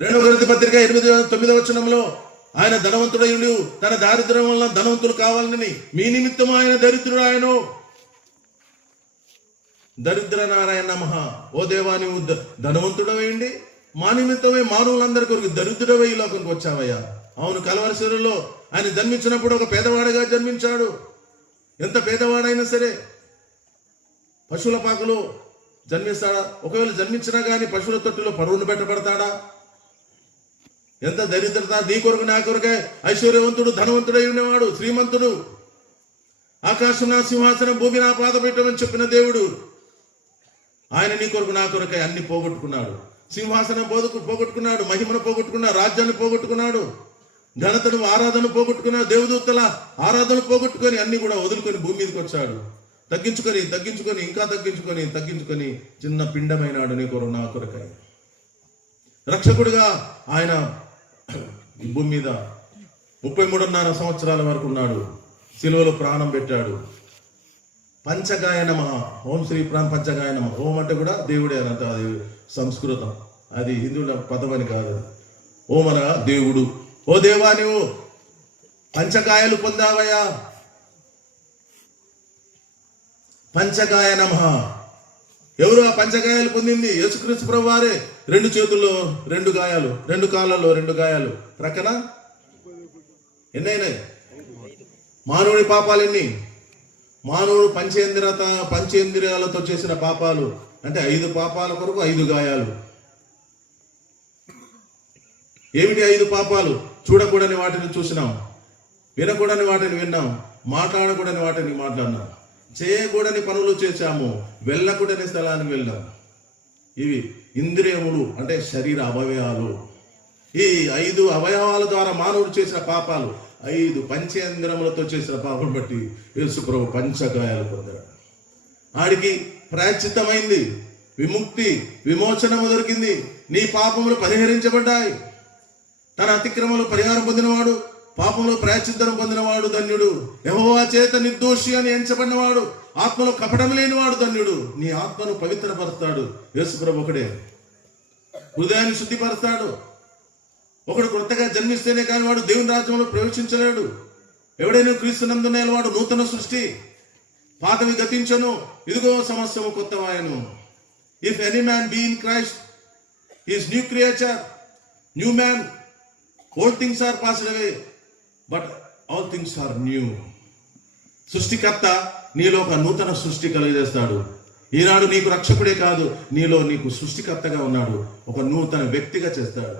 రెండవ కొరింథీ పత్రిక 8-9 వచనంలో ఆయన ధనవంతుడయుడు తన దారిద్ర్యం వల్ల ధనవంతుడు కావాలని మీ నిమిత్తం ఆయన దరిద్రుడాయను. దరిద్ర నారాయణ నమః. ఓ దేవా, నువ్వు ధనవంతుడవేయండి, మా నిమిత్తమే మానవులందరి కొరకు దరిద్రుడవై ఈ లోకంకి వచ్చావయ్యా. అవును, కలవరి శిలువలో ఆయన జన్మించినప్పుడు ఒక పేదవాడిగా జన్మించాడు. ఎంత పేదవాడైనా సరే పశువుల పాకలో జన్మిస్తాడా? ఒకవేళ జన్మించినా కానీ పశువుల తొట్టిలో పరువును పెట్టబడతాడా? ఎంత దరిద్రత! నీ కొరకు నా కొరకే ఐశ్వర్యవంతుడు ధనవంతుడై ఉండేవాడు, శ్రీమంతుడు. ఆకాశం నా సింహాసనం, భూమి నా పాదపీఠమని చెప్పిన దేవుడు ఆయన నీ కొరకు నా కొరకే అన్ని పోగొట్టుకున్నాడు. సింహాసనం పోగొట్టుకున్నాడు, మహిమను పోగొట్టుకున్నాడు, రాజ్యాన్ని పోగొట్టుకున్నాడు, ఘనతను ఆరాధన పోగొట్టుకున్నాడు, దేవదూతల ఆరాధన పోగొట్టుకొని అన్ని కూడా వదులుకొని భూమి మీదకి వచ్చాడు. తగ్గించుకొని ఇంకా తగ్గించుకొని చిన్న పిండమైనాడు నీ కొరకు నా కొరకై. రక్షకుడిగా ఆయన ఈ భూమి మీద 33.5 సంవత్సరాల వరకు ఉన్నాడు. సిలువలో ప్రాణం పెట్టాడు. పంచగాయ నమః. ఓం శ్రీ పంచగాయ నమః. ఓం అంటే కూడా దేవుడే అనంత, అది సంస్కృతం, అది హిందువుల పదం అని కాదు. ఓం అనగా దేవుడు. ఓ దేవా, నువ్వు పంచకాయలు పొందావయ్యా. పంచగాయ నమః. ఎవరు ఆ పంచగాయాలు పొందింది? యేసుక్రీస్తు ప్రభువు వారే. 2 చేతుల్లో 2 గాయాలు, 2 కాళ్ళల్లో 2 గాయాలు, ప్రక్కన ఎన్నైనాయి? మానవుడి పాపాలు ఎన్ని? మానవుడు పంచేంద్రియాలతో చేసిన పాపాలు అంటే 5 పాపాల కొరకు 5 గాయాలు. ఏమిటి 5 పాపాలు? చూడకూడని వాటిని చూసినాం, వినకూడని వాటిని విన్నాం, మాట్లాడకూడని వాటిని మాట్లాడినాం, చేయకూడని పనులు చేశాము, వెళ్ళకూడని స్థలానికి వెళ్ళాం. ఇవి ఇంద్రియములు అంటే శరీర అవయవాలు. ఈ 5 అవయవాల ద్వారా మానవుడు చేసిన పాపాలు, 5 పంచేంద్రియములతో చేసిన పాపం బట్టి యేసు ప్రభు పంచగాయాలు పొందాడు. ఆడికి ప్రాయశ్చిత్తమైంది, విముక్తి, విమోచనము దొరికింది. నీ పాపములు పరిహరించబడ్డాయి. తన అతిక్రమలు పరిహారం పొందినవాడు, పాపంలో ప్రాయశ్చిత్తం పొందినవాడు ధన్యుడు. యెహోవా చేత నిర్దోషి అని ఎంచబడినవాడు, ఆత్మలో కపటం లేనివాడు ధన్యుడు. నీ ఆత్మను పవిత్రపరుస్తాడు యేసు ప్రభు ఒకడే. హృదయాన్ని శుద్ధిపరుస్తాడు. ఒకడు కొత్తగా జన్మిస్తేనే కానీ వాడు దేవుని రాజ్యంలో ప్రవేశించలేడు. ఎవడైనా క్రీస్తునందున వాడు నూతన సృష్టి, పాతవి గతించను, ఇదిగో సమస్తము కొత్తవాయను. If any man be in Christ is new creature, new man. All things are passed away, but all things are new. సృష్టికర్త నీలో ఒక నూతన సృష్టి కలిగజేస్తాడు. ఈనాడు నీకు రక్షకుడే కాదు, నీకు సృష్టికర్తగా ఉన్నాడు, ఒక నూతన వ్యక్తిగా చేస్తాడు.